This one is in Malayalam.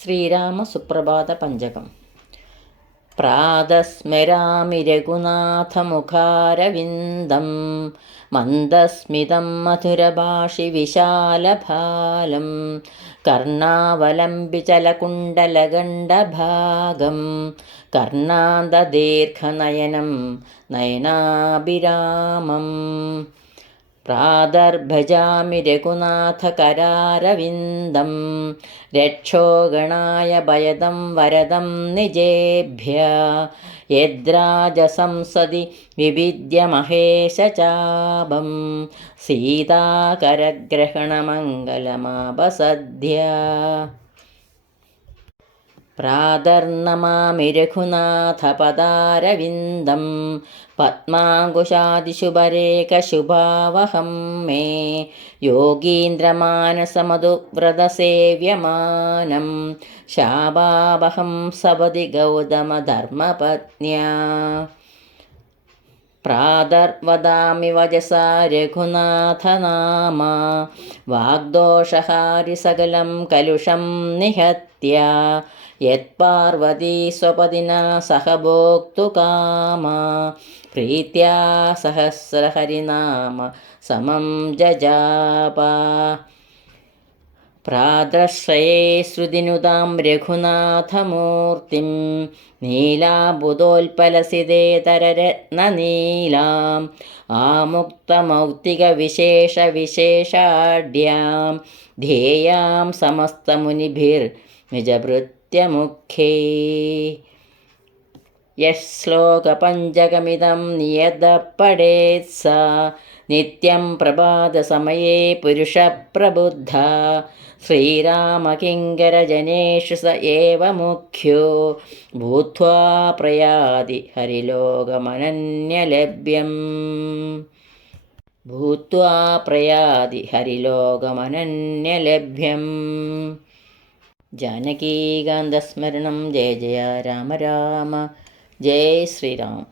ശ്രീരാമസുപ്രഭാത പഞ്ചകം പ്രാതസ്മരാമി രഘുനാഥമുഖാരവിന്ദം. മന്ദസ്മിതം മധുരഭാഷി വിശാലഭാലം. കർണാവലംബിചലകുണ്ടലഗണ്ഡഭാഗം കർണാന്തദീർഘനയനം നയനാഭിരാമം. പ്രാതർഭജാമി രഘുനാഥകരാരവിന്ദം രക്ഷോഗണായ ഭയദം വരദം നിജേഭ്യ യദ്രാജസംസതി വിവിദ്യമഹേശചാപം സീതാകരഗ്രഹണമംഗലമാപസദ്യ പ്രാതർനമാമി രഘുനാഥപദാരവിന്ദം പത്മാങ്കുശാദിശുഭരേഖശുഭാവഹം മേ യോഗീന്ദ്രമാനസമധുവ്രതസേവ്യമാനം ശാപാവഹം സപതി ഗൗതമധർമ്മപത്ന്യാ. വചസാ രഘുനാഥനാമ. വാഗ്ദോഷഹാരി സകലം കലുഷം നിഹത്യ. യത്പാർവതീ സ്വപതിന സഹ ഭോക്തുകാമ പ്രീത്യാ സഹസ്രഹരിനാമ സമം ജജാപ. പ്രാദ്രശ്രയേ ശ്രുതിനുതാം രഘുനാഥമൂർത്തിം. നീലാബുധോൽപലസിതേതരരത്നനീലാം ആമുക്തമൗക്തികവിശേഷവിശേഷാഢ്യാം ധ്യേയാം സമസ്തമുനിഭിർനിജഭൃത്യമുഖേ यः श्लोकपञ्चकमिदं नियत सा। नित्यं प्रभातसमये पुरुषप्रबुद्धा। श्रीरामकिङ्करजनेषु स एव मुख्यो। भूत्वा प्रयाति हरिलोकमनन्यलभ्यम्। भूत्वा प्रयाति हरिलोकमनन्यलभ्यम्। जानकीगान्धस्मरणं जय जय राम राम। జై శ్రీరామ్.